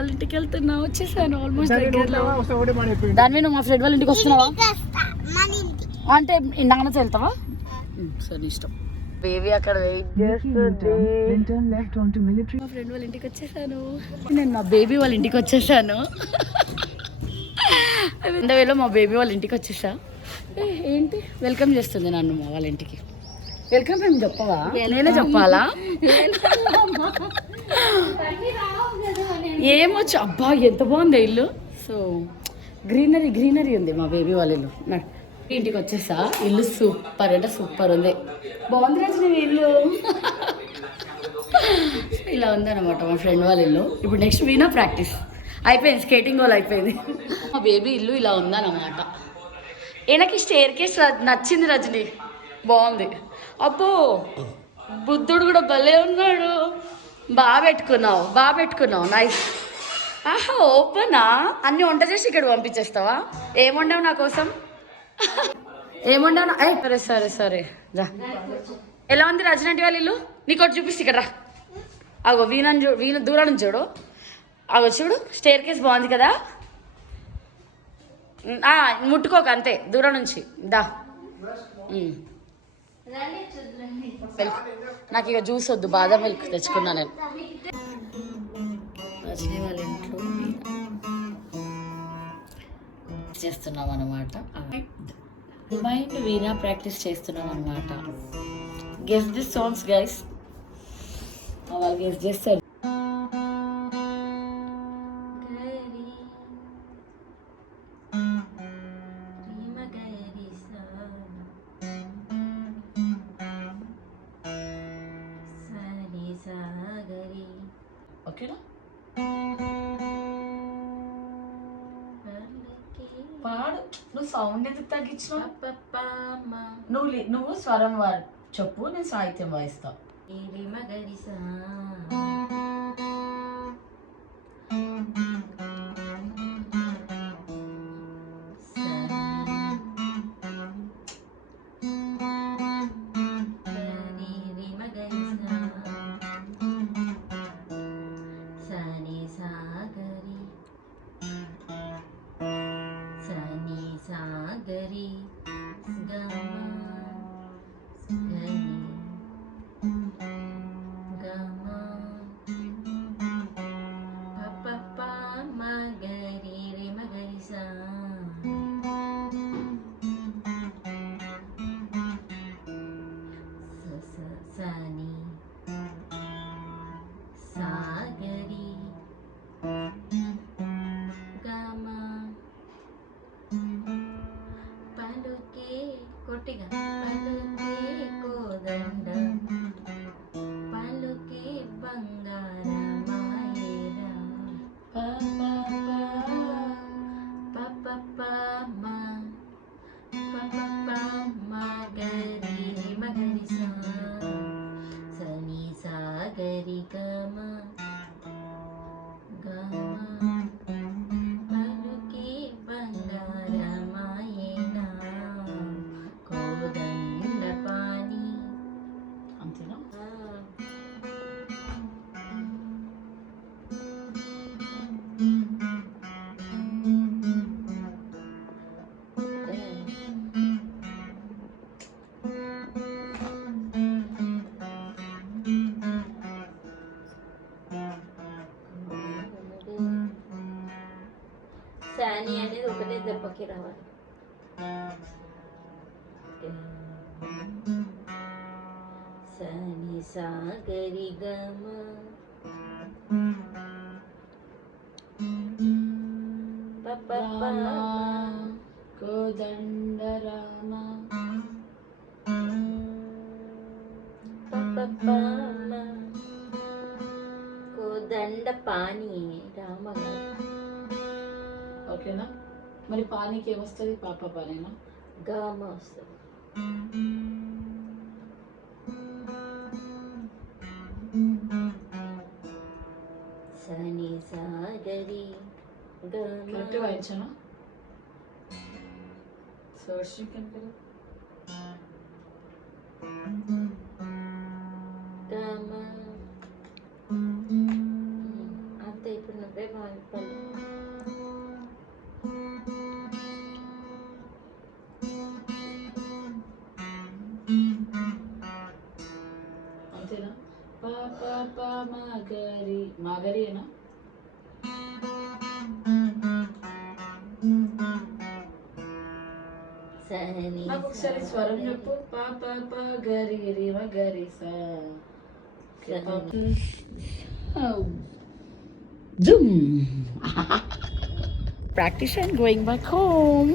వాళ్ళ ఇంటికి వెళ్తున్నా. వచ్చేసాను ఆల్మోస్ట్ దగ్గరలో. దాని మీద మా ఫ్రెండ్ వాళ్ళ ఇంటికి వస్తున్నావా అంటే నాన్నతో వెళ్తావా? సరే ఇష్టం. బేబీ అక్కడ వెయిట్ చేస్తుంది. మా ఫ్రెండ్ వాళ్ళ ఇంటికి వచ్చేసాను. నేను మా బేబీ వాళ్ళ ఇంటికి వచ్చేసాను. వేలో మా బేబీ వాళ్ళ ఇంటికి వచ్చేసా. ఏంటి వెల్కమ్ చేస్తుంది నన్ను మా వాళ్ళ ఇంటికి. వెల్కమ్ ఏం చెప్పవా? నేనే చెప్పాలా? ఏమొచ్చు. అబ్బా ఎంత బాగుంది ఇల్లు. సో గ్రీనరీ ఉంది మా బేబీ వాళ్ళ ఇల్లు. ఇంటికి వచ్చేసా. ఇల్లు సూపర్ అంటే సూపర్ ఉంది. బాగుంది రజని ఇల్లు. ఇలా ఉందన్నమాట మా ఫ్రెండ్ వాళ్ళ ఇల్లు. ఇప్పుడు నెక్స్ట్ వీనా ప్రాక్టీస్ అయిపోయింది. స్కేటింగ్ వాళ్ళు అయిపోయింది. మా బేబీ ఇల్లు ఇలా ఉందన్నమాట. ఈయనకి స్టేర్ కేస్ నచ్చింది రజని. బాగుంది. అబ్బో బుద్ధుడు కూడా భలే ఉన్నాడు. బాగా పెట్టుకున్నావు నైస్. ఆహా ఓపెనా. అన్నీ వంట చేసి ఇక్కడ పంపించేస్తావా? ఏముండవు నా కోసం? ఏముండవు? సరే రా. ఎలా ఉంది రజనంటి వాళ్ళ ఇల్లు? నీకు ఒకటి చూపిస్తే ఇక్కడ రా. అగో వీణ దూరం నుంచి చూడు. అగో చూడు స్టేర్ కేస్ బాగుంది కదా. ముట్టుకోక అంతే దూరం నుంచి దా. నాకు ఇక జ్యూస్ వద్దు, బాదం మిల్క్ తెచ్చుకున్నా నేను. రజనీ వాళ్ళ ఇంట్లో చేస్తున్నాం అనమాట. మైండ్ వీణా ప్రాక్టీస్ చేస్తున్నాం అనమాట. Guess this songs guys. వాళ్ళు గెస్ చేస్తారు. ఓకేనా? పాడు. నువ్వు సౌండ్ ఎందుకు తగ్గించినావు? నువ్వు స్వరం చెప్పు, నేను సాహిత్యం వాయిస్తా. సాని అనేది ఒకటే దెబ్బకి రావాలి. సని సాగరి గమ కోదండ రామ కోదండ పాని రామ. ఓకేనా? మరి పానీకి ఏమొస్తుంది? పాప పానేనా? గామ వస్తుంది. సని సాగరి గమ వాయించాను. గమ అంతే. ఇప్పుడు నువ్వే అంతేనా? పా పా పా మాగరి మాగరియేనా? నాకు ఒకసారి స్వరం చెప్పు. పా పా పా గరి రి మ గరి సా. Zoom. Practice and going back home.